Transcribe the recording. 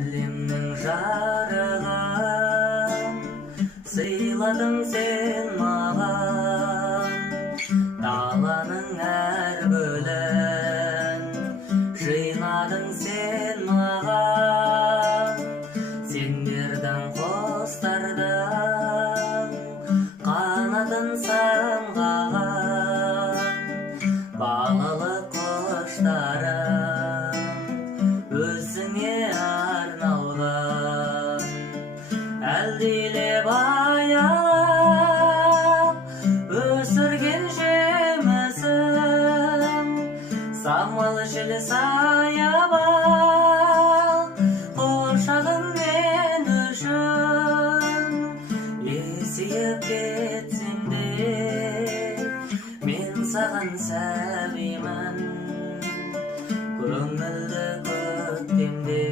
әлемнің жарығын сыйладың сен маған. Даланың әр гүлін жинадың сен маған. Сен бердің құстардың қанатын самғаған. Балалық құштарым өзіңе арналған. Әлдилеп аялап өсірген жемісім, самал жел саябақ құшағың мен үшін. Есейіп кетсем де мен саған сәбимін, көңілді көктемде.